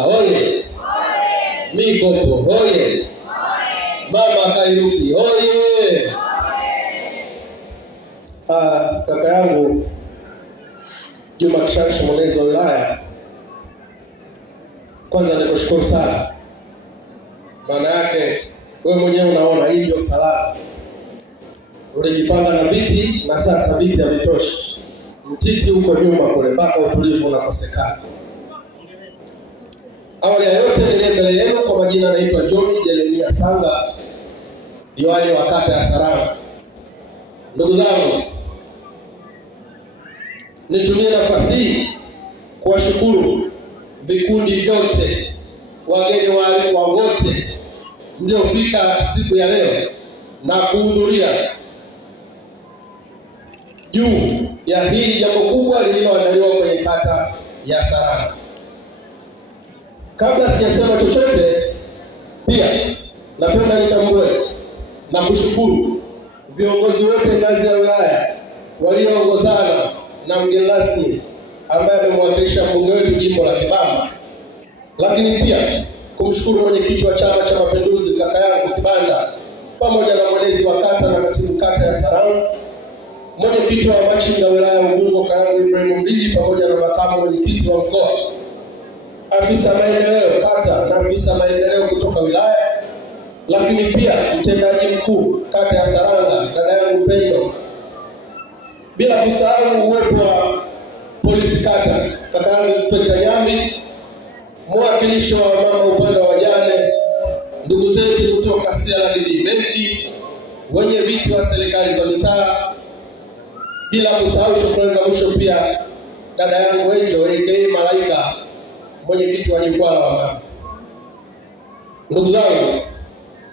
hoye! Mikopo hoye! Mama Kairuki hoye! Kaka yangu Juma Kishansho, mwenezi wa wilaya, kwanza nikushukuru sana. Maana yake wewe mwenyewe unaona hii ndio salama. Ulijipanga na viti na sasa viti havitoshi. Mtiti huko nyuma kule mpaka utulivu unakosekana. Awali ya yote niliye mbele yenu kwa majina naitwa John Jeremia Sanga, diwani wa kata ya Saranga. Ndugu zangu, nitumie nafasi hii kuwashukuru vikundi vyote, wageni waalikwa wote mliofika siku ya leo na kuhudhuria juu ya hili jambo kubwa lililoandaliwa kwenye kata ya Saranga. Kabla sijasema chochote, pia napenda nitambue na kushukuru viongozi wote ngazi ya wilaya walioongozana na mgeni rasmi ambaye amemwakilisha mbunge wetu jimbo la Kibamba, lakini pia kumshukuru mwenyekiti wa Chama cha Mapinduzi kaka yangu Kibanda, pamoja na mwenezi wa kata na katibu kata ya Saranga, mwenyekiti wa machinga wilaya ya Ubungo kaka yangu Ibrahim Mdili, pamoja na makamu mwenyekiti wa mkoa, afisa maendeleo kata na afisa maendeleo kutoka wilaya, lakini pia mtendaji mkuu kata ya Saranga dada yangu Pendo, bila kusahau uwepo wa polisi kata kaka yangu Inspekta Nyambi, mwakilishi wa mama upande wa wajane, ndugu zetu kutoka CRDB benki, wenye viti wa serikali za mitaa, bila kusahau shukrani za mwisho pia dada yangu Wenjo aka Malaika, mwenyekiti wa jukwaa la wamama. Ndugu zangu,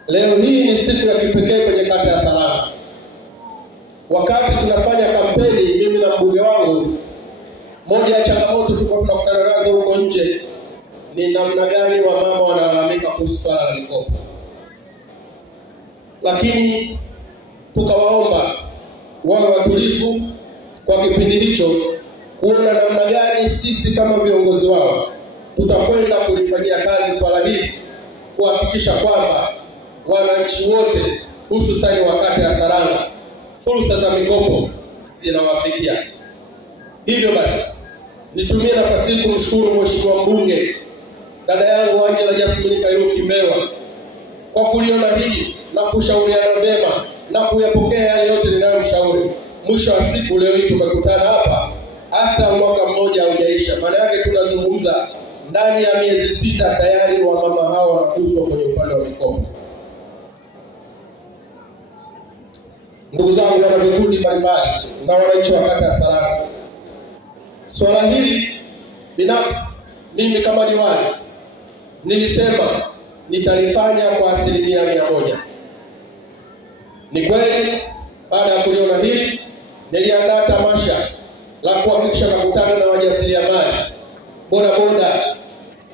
leo hii ni siku ya kipekee kwenye kata ya Saranga. Wakati tunafanya kampeni, mimi na mbunge wangu, moja ya changamoto tulikuwa tunakutana nazo huko nje ni namna gani wamama wanalalamika kuhusu swala la mikopo. Lakini tukawaomba wawe watulivu kwa kipindi hicho, kuona namna gani sisi kama viongozi wao tutakwenda kulifanyia kazi swala hili, kuhakikisha kwamba wananchi wote hususani wa kata ya Saranga fursa za mikopo zinawafikia. Hivyo basi, nitumie nafasi hii kumshukuru mheshimiwa mbunge dada yangu Angela Jasmine Kairuki Mberwa kwa kuliona hili na kushauriana mema na kuyapokea yale yote ninayomshauri. Mwisho wa siku leo hii tumekutana hapa, hata mwaka mmoja haujaisha. Maana yake tunazungumza ndani ya miezi 6 tayari wamama hao wanaguswa kwenye upande wa mikopo. Ndugu zangu na vikundi mbalimbali na wananchi wa kata ya Saranga, swala hili binafsi mimi kama diwani nilisema nitalifanya kwa 100%. Ni kweli, baada ya kuliona hili niliandaa tamasha la kuhakikisha nakutana na wajasiriamali, bodaboda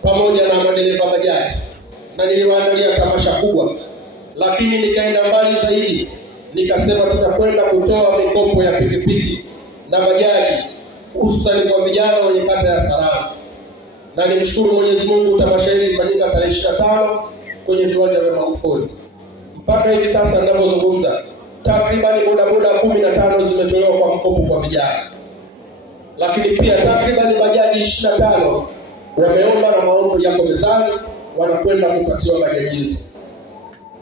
pamoja na madereva bajaji, na niliwaandalia tamasha kubwa. Lakini nikaenda mbali zaidi, nikasema tutakwenda kutoa mikopo ya pikipiki na bajaji hususan kwa vijana wenye kata ya Saranga. Na nimshukuru Mwenyezi Mungu, tamasha hili lifanyika tarehe 25 kwenye viwanja vya Magufuli. Mpaka hivi sasa ninapozungumza, takriban bodaboda 15 zimetolewa kwa mkopo kwa vijana. Lakini pia takriban bajaji 25 wameomba na maombo yako mezani, wanakwenda kupatiwa bajaji hizo.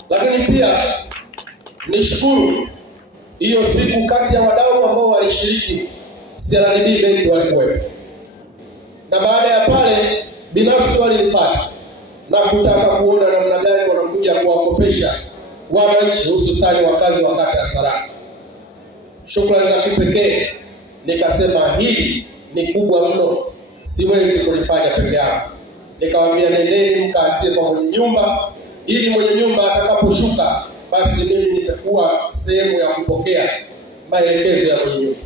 Lakini pia nishukuru hiyo siku, kati ya wadau ambao walishiriki CRDB benki walikuwepo, na baada ya pale binafsi walinifuata na kutaka kuona namna gani wanakuja kuwakopesha wananchi hususani wakazi wa kata ya Saranga. Shukrani za kipekee, nikasema hili ni kubwa mno, siwezi kulifanya peke yangu. Nikawaambia nendeni mkaanzie kwa mwenye nyumba, ili mwenye nyumba atakaposhuka basi mimi nitakuwa sehemu ya kupokea maelekezo ya mwenye nyumba.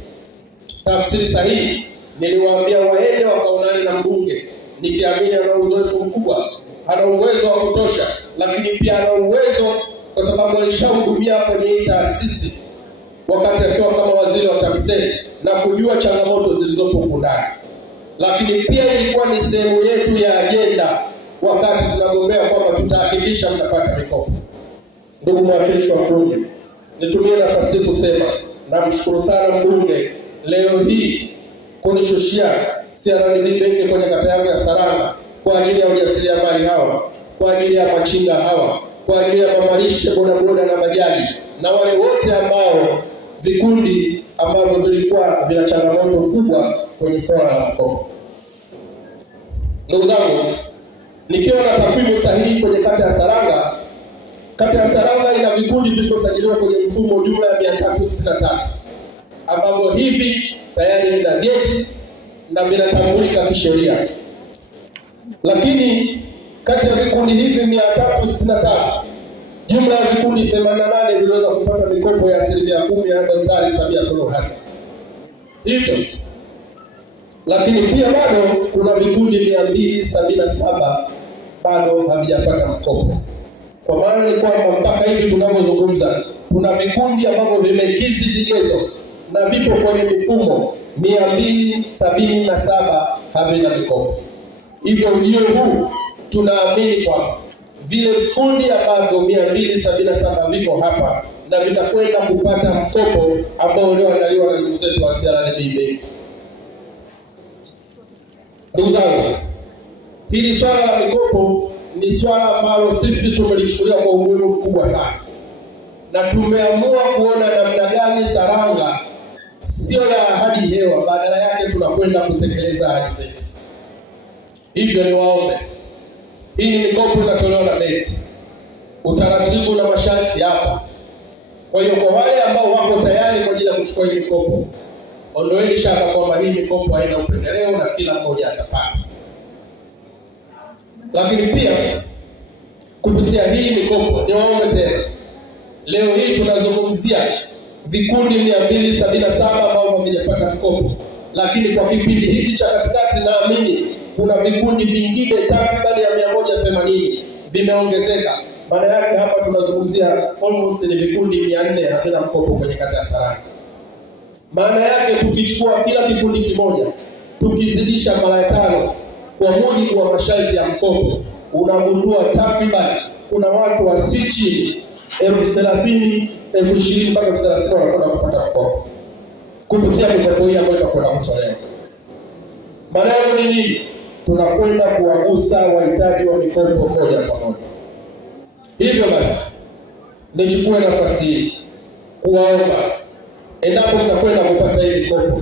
Tafsiri sahihi, niliwaambia waende wakaonane na mbunge, nikiamini ana uzoefu mkubwa, ana uwezo wa kutosha, lakini pia ana uwezo kwa sababu alishahudumia kwenye hii taasisi wakati akiwa kama waziri wa TAMISEMI na kujua changamoto zilizopo huko ndani. Lakini pia ilikuwa ni sehemu yetu ya ajenda wakati tunagombea kwamba tutahakikisha mtapata mikopo. Ndugu mwakilishi wa kundi, nitumie nafasi kusema namshukuru sana mbunge leo hii kunishushia CRDB Bank kwenye kata yangu ya Saranga kwa ajili ya ujasiriamali hawa, kwa ajili ya machinga hawa, kwa ajili ya mamalishe bodaboda na bajaji na wale wote ambao vikundi ambavyo vilikuwa vina changamoto kubwa kwenye swala la mkopo. Ndugu zangu, nikiwa na takwimu sahihi kwenye kata ya Saranga, kata ya Saranga ina vikundi vilivyosajiliwa kwenye mfumo jumla ya 363 ambavyo hivi tayari vina vyeti na vinatambulika kisheria. Lakini kati ya vikundi hivi 363, jumla ya vikundi 88 viliweza kupata mikopo ya 10% ya Daktari Samia Suluhu Hassan. Hivyo, lakini pia bado kuna vikundi 277 bado havijapata mkopo. Kwa maana ni kwamba mpaka hivi tunavyozungumza kuna vikundi ambavyo vimekidhi vigezo na vipo kwenye mifumo 277 havina mikopo. Hivyo ujio huu tunaamini kwamba vile vikundi ambavyo 277 viko hapa na vitakwenda kupata mkopo ambao ulioandaliwa na ndugu zetu wa CRDB Bank. Ndugu zangu, hili swala la mikopo ni swala ambalo sisi tumelichukulia kwa umuhimu mkubwa sana, na tumeamua kuona namna gani Saranga sio ya ahadi hewa, badala yake tunakwenda kutekeleza ahadi zetu. Hivyo niwaombe, hii mikopo inatolewa na benki, utaratibu na masharti hapa. Kwa hiyo kwa wale ambao wako tayari kwa ajili ya kuchukua hii mikopo, ondoeni shaka kwamba hii mikopo haina upendeleo na kila mmoja atapata. Lakini pia kupitia hii mikopo niwaombe tena, leo hii tunazungumzia vikundi 277 ambao havijapata mkopo, lakini kwa kipindi hiki cha katikati naamini kuna vikundi vingine takriban ya 180 vimeongezeka. Maana yake hapa tunazungumzia almost ni vikundi 400 havina mkopo kwenye kata ya Saranga. Maana yake tukichukua kila kikundi kimoja tukizidisha mara 5 kwa mujibu wa masharti ya mkopo, unagundua takriban kuna watu wa chini 30,000, 20,000 mpaka 30,000 wanakwenda kupata mkopo kupitia mikopo hii ambayo itakwenda kutolewa. Maana yake ni nini? Tunakwenda kuwagusa wahitaji wa mikopo moja kwa moja. Hivyo basi, nichukue nafasi hii kuwaomba, endapo mnakwenda kupata hii mikopo,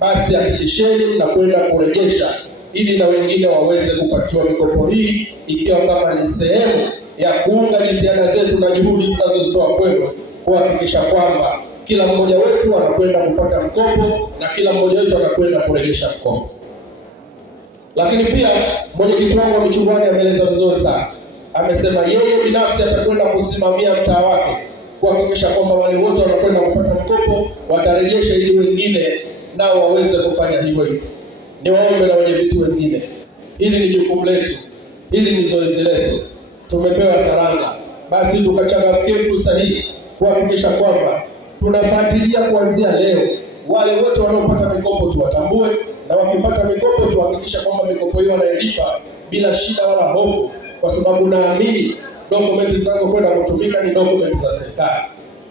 basi hakikisheni mnakwenda kurejesha ili na wengine waweze kupatiwa mikopo hii, ikiwa kama ni sehemu ya kuunga jitihada zetu na juhudi tunazozitoa kwenu kuhakikisha kwamba kila mmoja wetu anakwenda kupata mkopo na kila mmoja wetu anakwenda kurejesha mkopo. Lakini pia mwenyekiti wangu wa Michungwani ameeleza vizuri sana. Amesema yeye binafsi atakwenda kusimamia mtaa wake kuhakikisha kwamba wale wote wanakwenda kupata mkopo watarejesha ili wengine nao waweze kufanya hivyo hivyo. Niwaombe na wenyeviti wengine, hili ni jukumu letu, hili ni zoezi letu. Tumepewa Saranga, basi tukachangamkie fursa hii kuhakikisha kwamba tunafuatilia kuanzia leo wale wote wanaopata mikopo tuwatambue, na wakipata mikopo tuhakikisha kwamba mikopo hiyo wanailipa bila shida wala hofu, kwa sababu naamini dokumenti zinazokwenda kutumika ni dokumenti za serikali.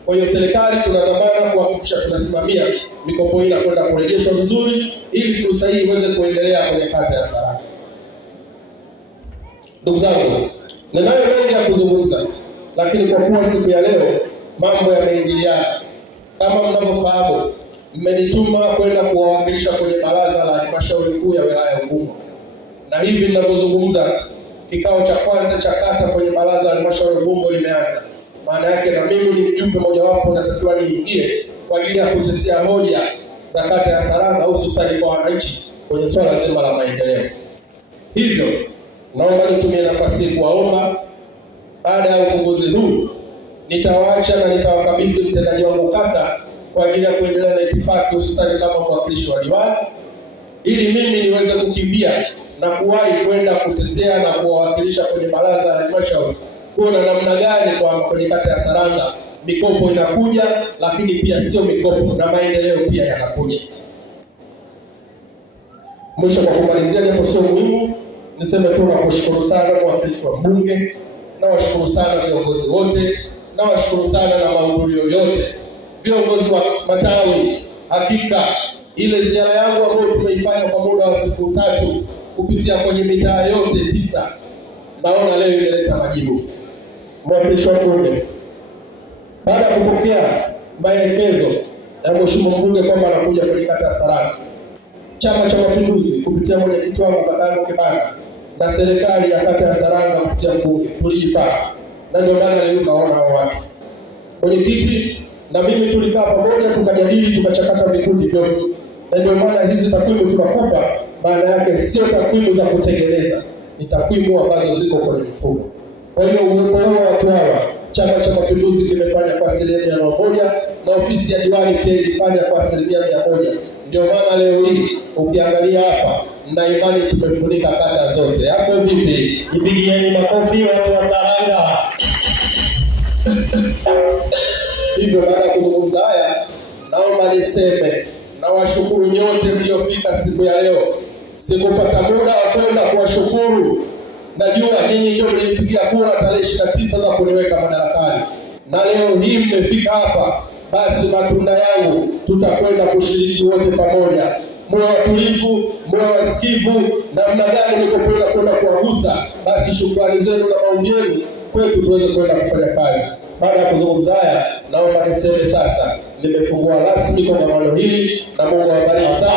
Kwa hiyo serikali tunadhamana kuhakikisha tunasimamia mikopo hii inakwenda kurejeshwa vizuri ili fursa hii iweze kuendelea kwenye kata ya Saranga. Ndugu zangu, ninayo mengi ya kuzungumza, lakini kwa kuwa siku ya leo mambo yameingiliana, kama mnavyofahamu, mmenituma kwenda kuwawakilisha kwenye baraza la halmashauri kuu ya wilaya ya Ubungo, na hivi ninavyozungumza kikao cha kwanza cha kata kwenye baraza la halmashauri ya Ubungo limeanza. Maana yake na mimi ni mjumbe mojawapo natakiwa niingie kwa ajili ya kutetea hoja za kata ya Saranga, hususani kwa wananchi kwenye swala zima la maendeleo. Hivyo naomba nitumie nafasi kuwaomba, baada ya ufunguzi huu nitawaacha na nitawakabidhi mtendaji wangu kata kwa ajili ya kuendelea na itifaki, hususani kama mwakilishi wa diwani, ili mimi niweze kukimbia na kuwahi kwenda kutetea na kuwawakilisha kwenye baraza la halmashauri kuona namna gani kwa kwenye kata ya Saranga mikopo inakuja, lakini pia sio mikopo na maendeleo pia yanakuja. Mwisho kwa kumalizia, jambo sio muhimu, niseme tu nakushukuru sana mwakilishi wa Bunge, na washukuru sana viongozi wote, na washukuru sana na mahudhurio yote, viongozi wa matawi. Hakika ile ziara yangu ambayo tumeifanya kwa muda wa siku 3 kupitia kwenye mitaa yote 9, naona leo imeleta majibu. Mwakilishi wa Bunge, baada ya kupokea maelekezo ya Mheshimiwa Mbunge kwamba anakuja kwenye kata ya Saranga, Chama cha Mapinduzi kupitia mwenyekiti wangu Katango Kibanda na serikali ya kata ya Saranga kupitia Mbunge tulijipanga, na ndio maana leo naona hao watu. Mwenyekiti na mimi tulikaa pamoja, tukajadili, tukachakata vikundi vyote, na ndio maana hizi takwimu tunakupa, maana yake sio takwimu za kutengeneza, ni takwimu ambazo ziko kwenye mfumo. Kwa hiyo uwepo wa watu hawa Chama cha Mapinduzi kimefanya kwa 100%, na ofisi ya diwani pia ilifanya kwa 100%. Ndio maana leo hii ukiangalia hapa, na imani tumefunika kata zote. Hapo vipi? Ipigieni makofi watu wa Saranga. Hivyo baada ya kuzungumza haya, naomba niseme na washukuru nyote mliofika siku ya leo. Sikupata muda wa kwenda kuwashukuru. Najua nyinyi ndio mlinipigia kura tarehe 29 za kuniweka madarakani, na leo hii mmefika hapa, basi matunda yangu tutakwenda kushiriki wote pamoja. Moyo watulivu, moyo wasikivu, namna gani mlikokwenda kwenda kuwagusa, basi shukrani zenu na maombi yenu kwetu tuweze kwenda kufanya kazi. Baada ya kuzungumza haya, naomba niseme sasa nimefungua rasmi kongamano hili, na Mungu awabariki sana.